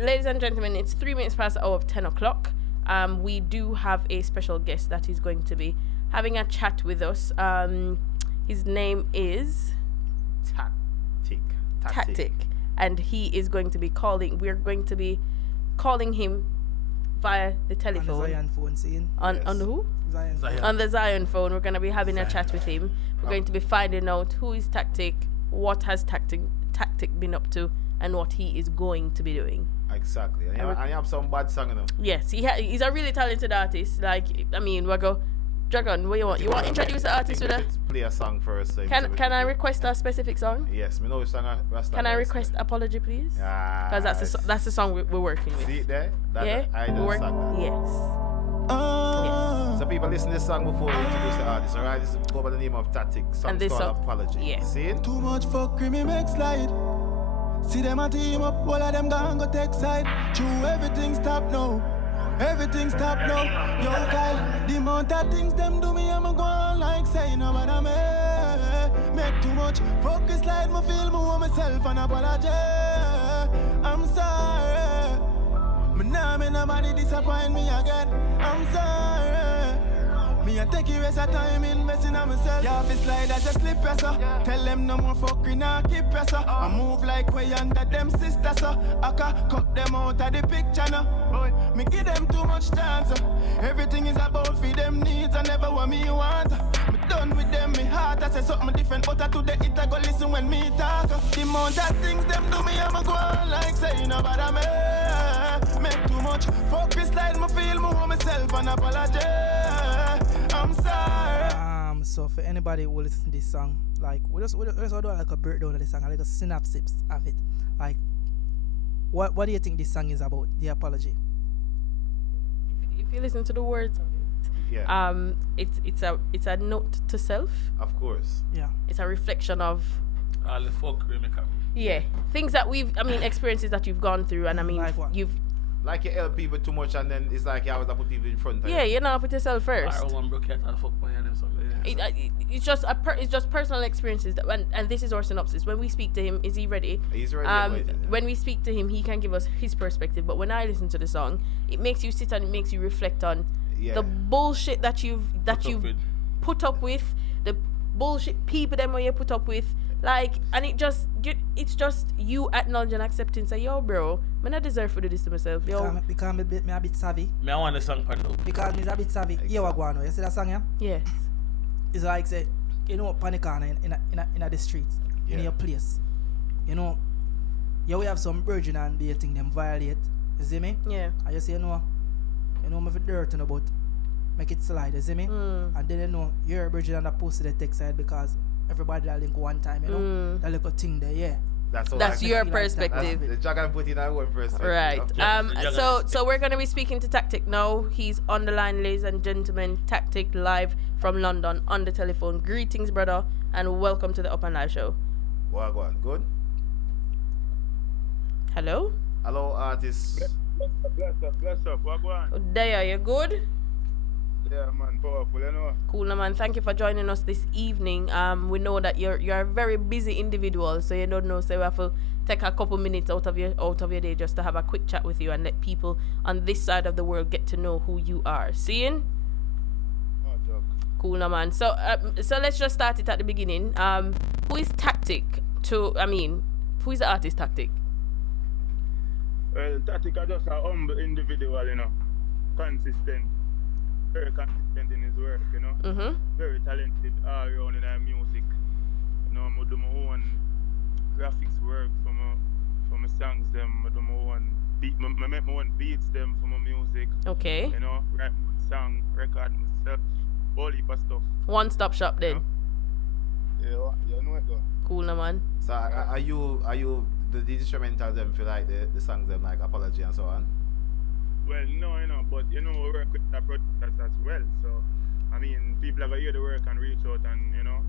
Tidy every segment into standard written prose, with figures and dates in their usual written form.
ladies and gentlemen, it's 3 minutes past the hour of 10 o'clock. We do have a special guest that is going to be having a chat with us. His name is Tatik. And he is going to be calling. We're going to be calling him via the telephone. On the Zion phone, scene. On the who? Zion. On the Zion phone. We're going to be having a chat with him. We're going to be finding out who is Tatik, what has Tatik been up to, and what he is going to be doing. Exactly. And you have some bad song, you know. Yes, he's a really talented artist. Like, I mean, we'll go. Dragon, what you want? You want to introduce the artist with a... Play a song first. So Can I request a specific song? Yes, we know which song. Can I request Apology, please? Because that's the song we're working with. See it there? Yeah? Yes. So people listen to this song before we introduce the artist, alright? This is go by the name of Tatik. Song called Apology. Yeah. See it? Too much fuckery, me make slide. See them a team up, all of them gone go take side. True, everything stop now. Everything stop now. Yo, Kyle, the amount of things them do me, I'm going like saying no what I make too much. Focus slide, me feel more myself and apology. I'm sorry. Me nah make nobody disappoint me again. I'm sorry. Me a take it rest of time investing on myself. Yeah, if it's slide as a slip presser. Tell them no more fuckery, nah keep presser. I move like way under them sisters, so I can cut them out of the picture now. Me give them too much chance. Everything is about for them needs and never what me want. Me done with them, me heart. I say something different, but I today it I go listen when me talk. The amount of things them do me, I'm go on like saying no bother me. Make too much focus slide, me feel more myself and apology. I'm sorry. So for anybody who listen to this song, like we just do like a breakdown of the song, like a synopsis of it. Like, what do you think this song is about? The apology. If you listen to the words of it, it's a note to self. Of course. Yeah. It's a reflection of all the fuckery make up. Yeah, things that experiences that you've gone through, and I mean, like what? Like you help people too much, and then it's like you always have to put people in front of you. Yeah, you know, put yourself first. I one broke and fuck my hand and something. It's just personal experiences and this is our synopsis. When we speak to him, is he ready? He's ready. When we speak to him, he can give us his perspective. But when I listen to the song, it makes you sit and it makes you reflect on the bullshit that you've put up with, the bullshit people them where you put up with. Like, and it's just you acknowledging and accepting. Say, yo, bro, I not deserve to do this to myself. Yo, because me a bit savvy. Me I want the song for now. Because me a bit savvy. Exactly. You what go on? You see that song, yeah? Yes. It's like say, you know, panic on in the streets, in your place. You know, we have some virgin and baiting them violate. You see me? Yeah. And you say, you know, me for dirt and about make it slide. You see me? And then you know you're a virgin and a pussy the text side because everybody that link one time, you know, that little thing there, yeah. That's your perspective. The Jagan put in our own perspective. Right. So we're gonna be speaking to Tatik now. He's on the line, ladies and gentlemen. Tatik live from London on the telephone. Greetings, brother, and welcome to the Up and Live show. Well, go on. Good. Hello, artist. Bless up. What go on? There, you good? Yeah, man, powerful, you know. Cool, man. Thank you for joining us this evening. We know that you're a very busy individual, so you don't know. So we have to take a couple minutes out of your day just to have a quick chat with you and let people on this side of the world get to know who you are. Seeing? Oh, joke. Cool, man. So let's just start it at the beginning. Who is Tatik? Who is the artist Tatik? Well, Tatik is just a humble individual, you know, consistent. Very consistent in his work, you know. Mm-hmm. Very talented all around in our music. You know, I do my own graphics work for my songs them. I do my own I make my own beats them for my music. Okay. You know, write my song, record myself, all heap of stuff. One stop shop then. Yeah, you know it though. Cool, man. So are you the instrumental them feel like the songs them like Apology and so on? Well, no, you know, but you know, we work with the producers as well. So, I mean, people are going to hear the work and reach out and, you know,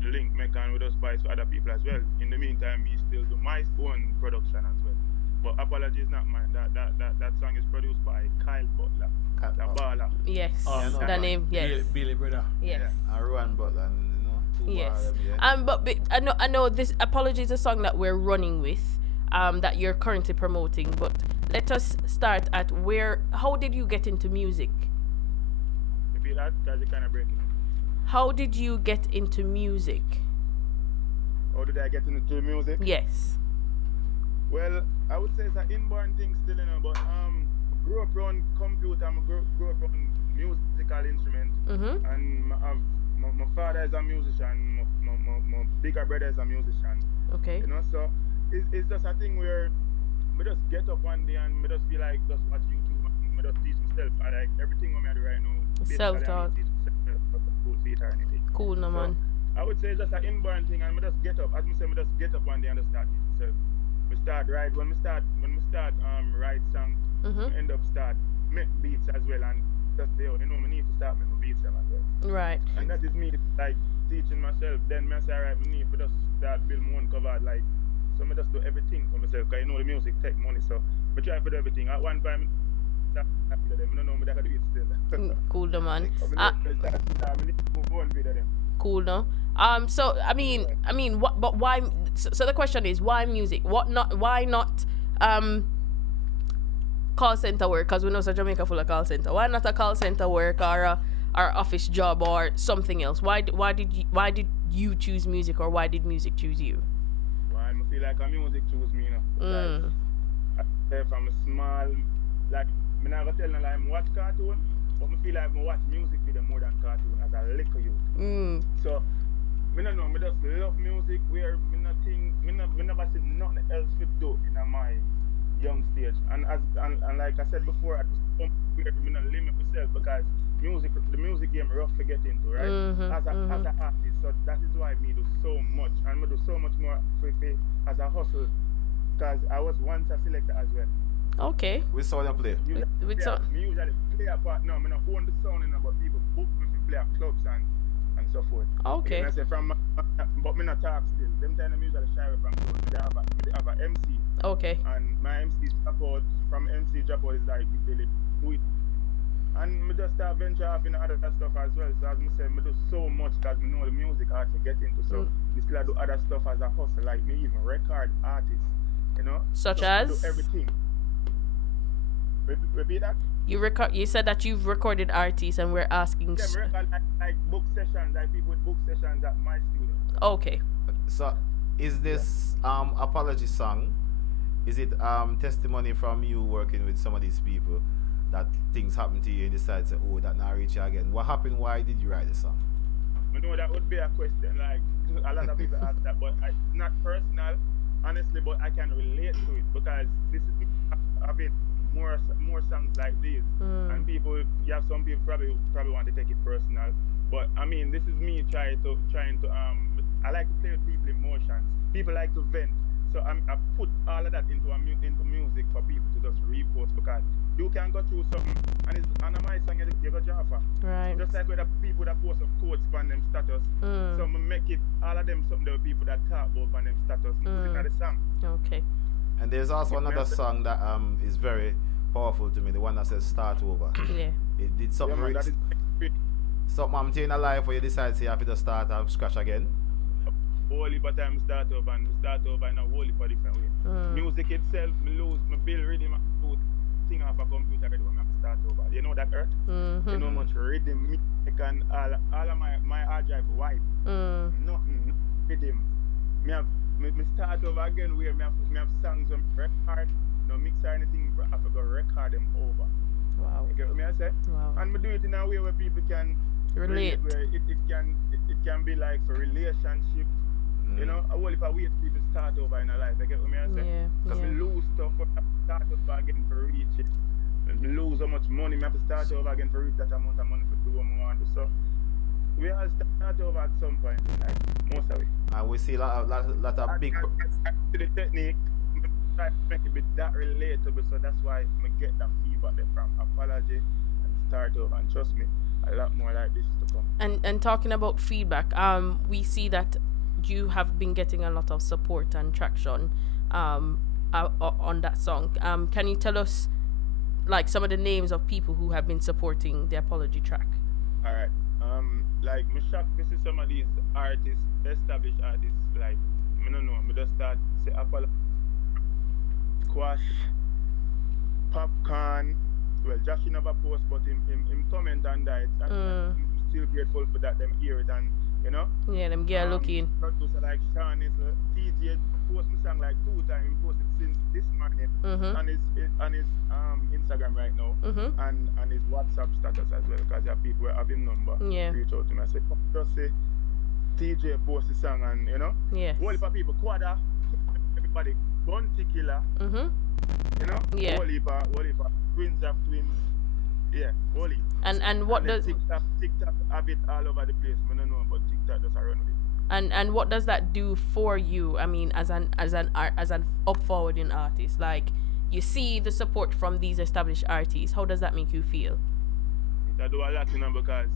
the link make and with us spice for other people as well. In the meantime, we still do my own production as well. But Apology is not mine. That song is produced by Kyle Butler. The baller. Yes. The name, yes. Billy brother. Yes. And Rowan Butler, yes. But I know this Apology is a song that we're running with. that you're currently promoting. But let us start at how did you get into music? Repeat that, because it kind of breaking. How did you get into music? How did I get into music? Yes. Well, I would say it's an inborn thing still, but grew up around computer, grew up around musical instrument, and my father is a musician, my bigger brother is a musician. Okay. So it's just a thing where me just get up one day and me just feel like just watch YouTube and me just teach myself. I like everything what I do right now. Self-taught. Cool, no man. I would say it's just an inborn thing, and me just get up. As I say, me just get up one day and just start teaching myself. We start write when we start write song, end up start make beats as well, and just me need to start making beats as well. Right. And that is me like teaching myself. Then me say right, me need to just start build my own cover like. So me just do everything for myself, cause the music take money. So me try to do everything. At one time, I don't know me that I do it still. Cool, no man. Cool, no. So I mean, what? But why? So the question is, why music? Why not? Call center work? Because we know Jamaica full of call center. Why not a call center work or a office job or something else? Why did you choose music, or why did music choose you? Why I feel like a music choose me, Like, I say from a small, like me not gonna tell no like I watch cartoon, but I feel like I watch music video more than cartoon as a little youth. So me no know, me just love music where me never see nothing else to do in my young stage. And like I said before, at some where me not limit myself because the music game rough to get into, right? As an artist, so that is why me do so much, and me do so much more as a hustle, because I was once a selector as well. Okay. We saw them play. Me usually play a part. No, me not own the sound, but people book me to play at clubs and so forth. Okay. I say but me not talk still. Them time I'm usually shy from clubs. They have a MC. Okay. And my MC dropout is like really do it. And me just start venture off in other stuff as well. So as I say, me do so much because me know the music hard to get into. So me still do other stuff as a hustle, like me even record artists, Such as? do everything. Repeat that? You said that you've recorded artists, and we're asking. Yeah, me record like book sessions, like people with book sessions at my studio. Okay. So, is this apology song? Is it testimony from you working with some of these people that things happen to you and decide to say, oh, that now reach you again? What happened? Why did you write the song? I know that would be a question. Like a lot of people ask that, but it's not personal, honestly. But I can relate to it because this is having more songs like these, and you have some people probably want to take it personal. But I mean, this is me trying to. I like to play with people's emotions. People like to vent. So I put all of that into music for people to just repost, because you can go through something and it's on my song you go Jaffa. Right. Just like with the people that post of quotes on them status. So I make it all of them something the people that talk about on them status. Put it in the song. Okay. And there's also another song that is very powerful to me, the one that says Start Over. Yeah. It did something something in a life where you decide to have to start and scratch again. Whole heap of time start over in a whole heap of different way. Music itself, me build rhythm and thing off a computer when I start over. You know that earth? You know much rhythm, music and all of my hard drive wipe. Nothing rhythm. Me start over again where me have songs on record, no mix or anything, but I have to go record them over. Wow. You get what I say? Wow. And me do it in a way where people can relate. Where it can be like for relationship. A whole heap of ways people start over in a life. You get what I say? Because we lose stuff, I have to start over again to reach it. We lose how much money, I have to start over again to reach that amount of money to do what we want to. So we all start over at some point in life, most of it. And we see a lot of big... The technique, I try to make it be that relatable, so that's why I get that feedback there from apology and start over. And trust me, a lot more like this to come. And talking about feedback, we see that you have been getting a lot of support and traction on that song. Can you tell us like some of the names of people who have been supporting the apology track? All right. Like me shocked to see some of these artists, established artists, like I don't know, me just start say apology Squash, Popcorn. Well, Josh never post, but him comment on that. I'm still grateful for that. Them hear it and you know. Yeah, them girl looking. Producer like Sean is TJ post my song like 2 times. He posted since this morning on his Instagram right now and his WhatsApp status as well because there are people who have his number. Yeah. Reach out to me. I said, just say TJ post the song and you know. Yeah. Whole heap of people, Quada, everybody, Bounty Killer. You know. Yeah. Whole heap of Twins of Twins. Yeah. Whole heap. And what does TikTok have it all over the place. I don't know, but TikTok does run with it. And what does that do for you? I mean, as an up forwarding artist, like you see the support from these established artists. How does that make you feel? It do a lot, you know, because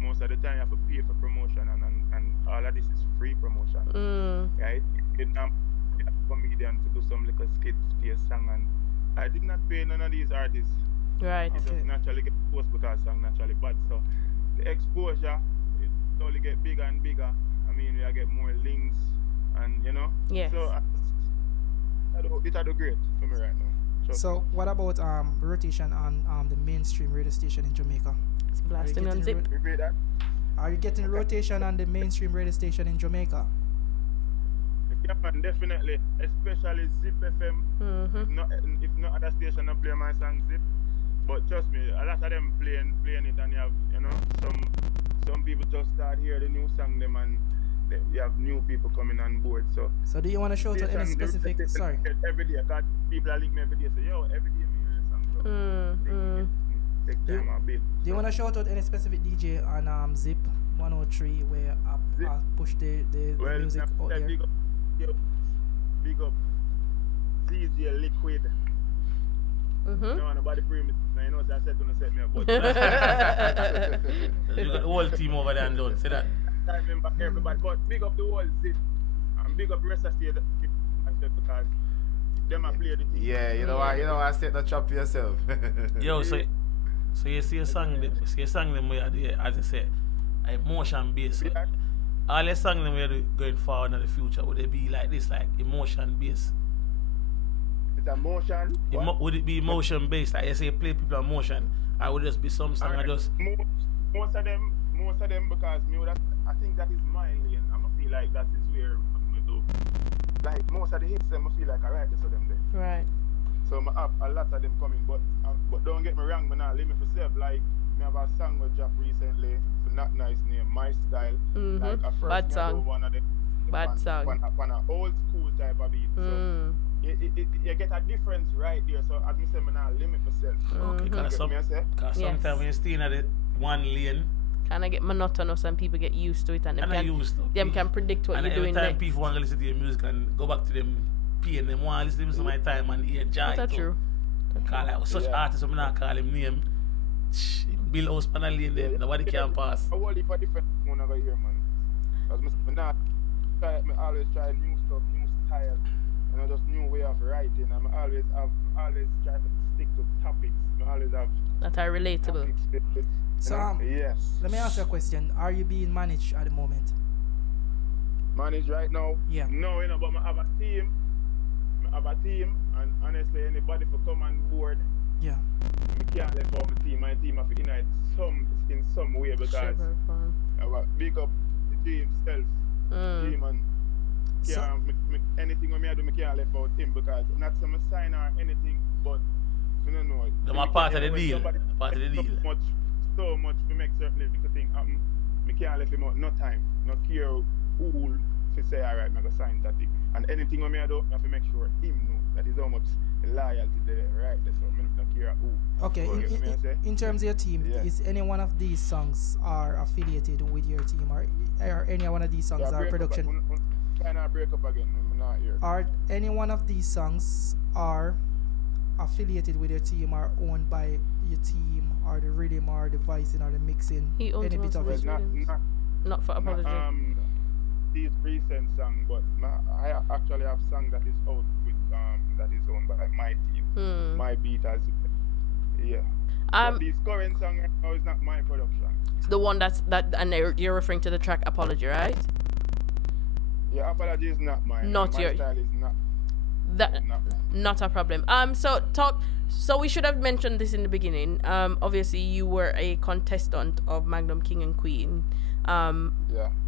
most of the time you have to pay for promotion and all of this is free promotion. Right? It a comedian to do some little skit, a song, and I did not pay none of these artists. Right. It just naturally get post because song naturally bad. So the exposure it only get bigger and bigger. I mean, we get more links and you know. Yes. So it are great for me right now. So what about rotation on the mainstream radio station in Jamaica? It's blasting on Zip. Are you getting rotation on the mainstream radio station in Jamaica? Yeah, man, definitely. Especially Zip FM. If not other station, I play my song Zip. But trust me, a lot of them playing it, and you have, you know, some people just start hear the new song them, and you have new people coming on board. So do you want to shout out any specific? Sorry. Every day, cause people are link me every day. Say, yo, every day me hear a song. So take time a bit. Do you want to shout out any specific DJ on Zip 103 where I push the music out there? Big up. ZZ Liquid. No, nobody pray me. You know, so I said to set me up. You got the whole team over there and don't say that. I remember everybody, but big up the whole Zip and big up the rest of the state because them are play the team. Yeah, you know I set the trap for yourself. Yo, so you see a song them where as I said, emotion based. So all the songs them where going forward in the future, would they be like this, like emotion based? It's emotion. Would it be emotion based? Like you say, play people emotion, or would it just be some song I just most of them because I think that is my lane. I feel like that is where I do. Like most of the hits them, I feel like I write this of them there. Right. So I have a lot of them coming, but don't get me wrong, but now limit myself. Like me have a song with Jeff recently, it's not nice name, My Style. Like a first Bad song. One of them. Bad song. On an old school type of beat. So you get a difference right there. So as I say, I now limit myself. okay, because sometimes when you stay in the one lane, kind of get monotonous and people get used to it and them can predict what you're doing next. Every time next. people want to listen to your music and go back to them P and them want to listen to my time and hear Jai. That's true. Call like such artists, I'm not call him name. Bill House panel lane there, nobody can pass. I want for different one over here, man. Because I always try new stuff, new style, and just new way of writing. I always try to stick to topics. I always have that are relatable. So yes. Let me ask you a question. Are you being managed at the moment? Managed right now? Yeah. No, but I have a team. And honestly, anybody for come on board. Yeah. I can't let go of my team. My team have to unite in some way because I big up the team self. Team and anything when I do, I can't let out him because not some sign or anything, but I don't know. Them are part of the deal. Part of the deal. So much to make certain little thing happen. I can't let him out no time. No care who to say alright, I'm gonna sign Tatik. And anything when I do, I have to make sure him know that is how much loyalty there, right? That's what I don't care who. Okay, in terms of your team, is any one of these songs are affiliated with your team, or any one of these songs are production? Can I break up again? I'm not here. Are any one of these songs are affiliated with your team, or owned by your team, or the rhythm, or the voicing, or the mixing? He owns any bit of it? Not for apology. These recent song, but I actually have song that is out with that is owned by my team, my beat as but this current song right now is not my production. It's the one and you're referring to the track Apology, right? Yeah, Apology is not mine. Not my your style is not. That not a problem. So we should have mentioned this in the beginning. Obviously you were a contestant of Magnum King and Queen.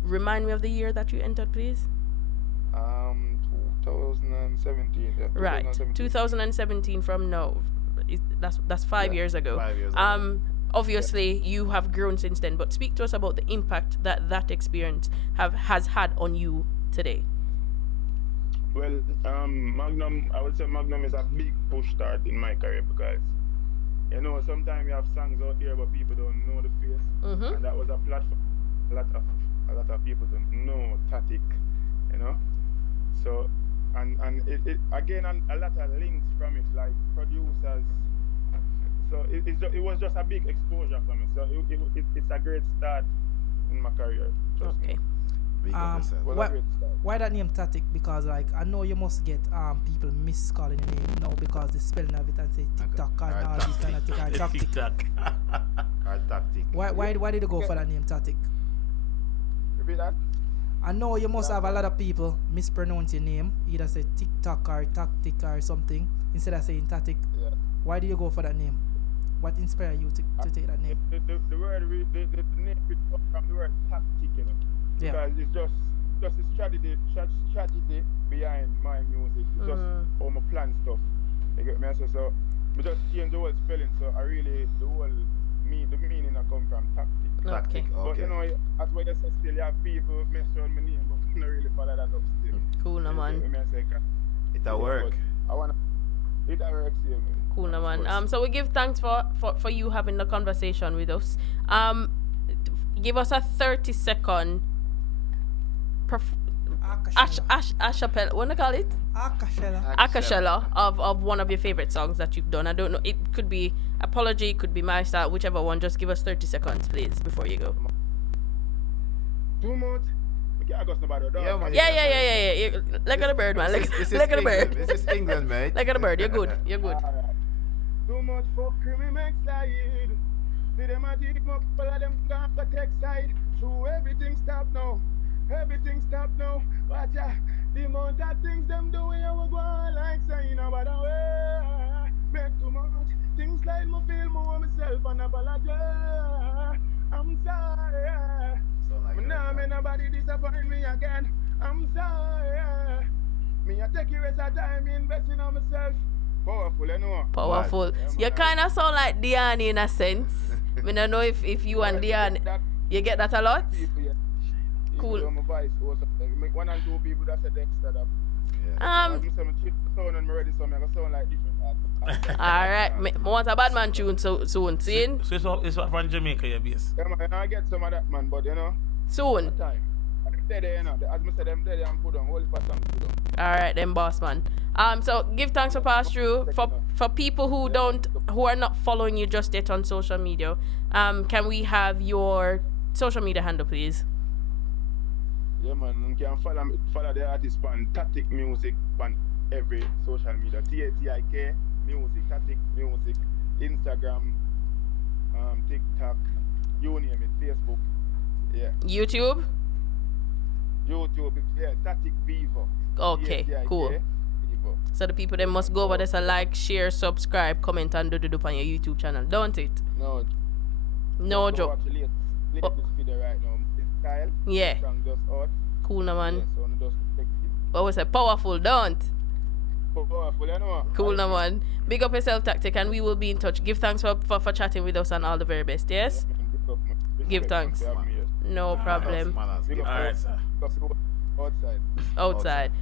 Remind me of the year that you entered, please. 2017. Yeah, right, 2017 from now. That's 5 years ago. 5 years ago. Obviously you have grown since then, but speak to us about the impact that experience has had on you today. Well, Magnum, I would say Magnum is a big push start in my career because, sometimes you have songs out there but people don't know the face, and that was a platform a lot of people don't know Tatik, So, and it again, a lot of links from it, like producers. So it was just a big exposure for me. So it's a great start in my career. Okay. Why that name Tatik? Because I know you must get people miscalling your name now because the spelling of it and say TikTok and all these kind of things. TikTok. Tatik. Why did you go for that name Tatik? Repeat that. I know you must have a lot of people mispronounce your name, either say TikTok or Tactic or something instead of saying Tatik. Yeah. Why did you go for that name? What inspired you to take that name? The word, the name comes from the word tactic, Yeah. Because it's just a strategy behind my music. It's just how I plan stuff. You get me? So I just change the whole spelling. So the meaning I come from tactic. Tatik, okay. But as what you say, still you have people mess around my name, but I don't really follow that up still. Cool, no man. It'll work. It works, yeah, man. Cool, no man. So we give thanks for you having the conversation with us. Give us a 30-second acapella. What do you call it? Acapella of one of your favorite songs that you've done. I don't know. It could be Apology, could be My Style, whichever one. Just give us 30 seconds, please, before you go. 2 months. Yeah. Look at the bird, man. Look at the bird. This is England, mate. Look at the bird. You're good. Too much for criminal make slide. See them a deep up, all of them gone for tech side. True, everything stop now. Watch out. The amount of things them doing, I will go on like saying about the way. Make too much. Things like me feel more myself and apologize. I'm sorry. Me nah make nobody disappoint me again. I'm sorry. Me a take the rest of time investing on myself. Powerful, Powerful. You kind of sound like Diane in a sense. I don't know if you and Diane, you get that a lot? Cool. One and two people that said extra that. Alright, I want a bad man tune soon. Soon? So it's what from Jamaica, your base. Yeah, man, I get some of that, man, but soon. Time. As I said, them there and put on whole person put on. Alright then, boss man. So give thanks for pass through. For people who are not following you just yet on social media, can we have your social media handle, please? Yeah, man, you can follow the artist on Tatik Music on every social media. TATIK Music, Tatik Music, Instagram, TikTok, you name it, Facebook. Yeah. YouTube, yeah, Tatik Vivo. Okay, TATIK, cool. Vivo. So the people then must go over there, so like, share, subscribe, comment, and do on your YouTube channel, don't it? No joke. Watch the latest video right now. Style. Yeah. Cool, no man. What was it? Powerful, don't? Powerful, you know. Cool, no man. Big up yourself, Tatik, and we will be in touch. Give thanks for chatting with us and all the very best, yes? Give thanks. No problem. Alright, sir. Outside. Outside.